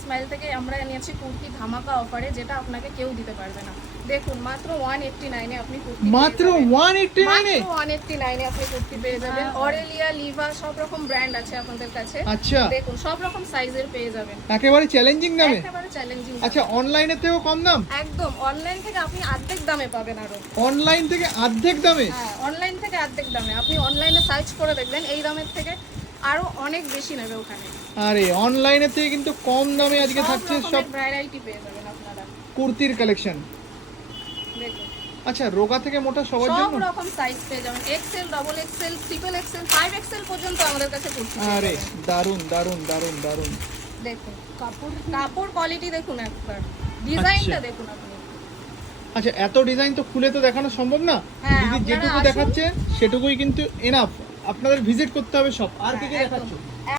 Smile থেকে আমরা নিয়েছি কুর্তি ধামাকা অফারে, যেটা আপনাকে কেউ দিতে পারবে না। দেখুন মাত্র 189 এ আপনি কুর্তি মাত্র 189 এ 189 এ আপনি কুর্তি পেয়ে যাবেন। অরেলিয়া, লিভা সব রকম ব্র্যান্ড আছে আপনাদের কাছে। আচ্ছা, দেখুন সব রকম সাইজের পেয়ে যাবেন একেবারে চ্যালেঞ্জিং দামে। একেবারে চ্যালেঞ্জিং। আচ্ছা, অনলাইনের থেকেও কম দাম? একদম, অনলাইন থেকে আপনি অর্ধেক দামে পাবেন। আরো অনলাইন থেকে অর্ধেক দামে? হ্যাঁ, অনলাইন থেকে অর্ধেক দামে। আপনি অনলাইনে সার্চ করে দেখবেন এই দামের থেকে আরো অনেক বেশি নেবে ওখানে। আরে অনলাইনের থেকে কিন্তু কম দামে আজকে থাকছে সব ভ্যারাইটি পেয়ে যাবেন আপনারা কুর্তির কালেকশন। দেখুন আচ্ছা, রোগা থেকে মোটা সবার সব জন্য রকম সাইজ পেয়ে যাবেন। XL, double XL, triple XL, 5XL পর্যন্ত আমাদের কাছে কুর্তি পেয়ে আরে যাবেন। দারুন দারুন দারুন দারুন। দেখুন কাপড় কোয়ালিটি দেখুন, একবার ডিজাইনটা দেখুন আপনি। আচ্ছা, এত ডিজাইন তো খুলে তো দেখানো সম্ভব না। হ্যাঁ, দিদি আপনারা যেটুকু আসুন। দেখাচ্ছে সেটুকুই কিন্তু এনাফ। আপনাদের ভিজিট করতে হবে সব। আর কি কি হ্যাঁ, দেখাচ্ছ? একদম।